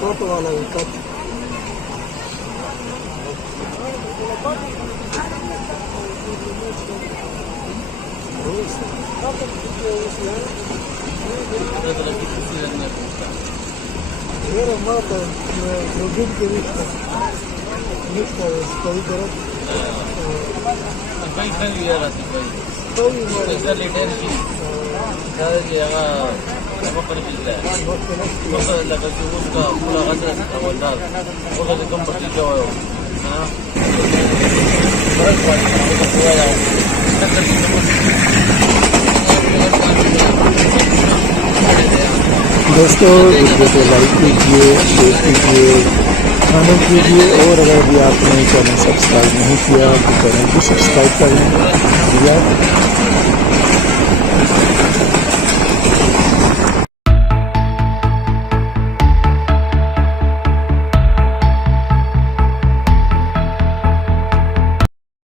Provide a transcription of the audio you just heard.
फोटो वाला cut Era mata, no good que vista. Vista, estoy correcto. कहीं कहीं भी यार आती भाई ऐसा लेटर की ज़्यादा की जगह मक्खन मिलता है मक्खन लगा कि उसका पूरा गाजर का बंदार वो कैसे कम पड़ती क्या हो हाँ बरस वाली तो पूरा जाओ दोस्तों वीडियो को लाइक कीजिए, शेयर कीजिए, कमेंट कीजिए और अगर भी आपने चैनल सब्सक्राइब नहीं किया तो चैनल को सब्सक्राइब कर लें।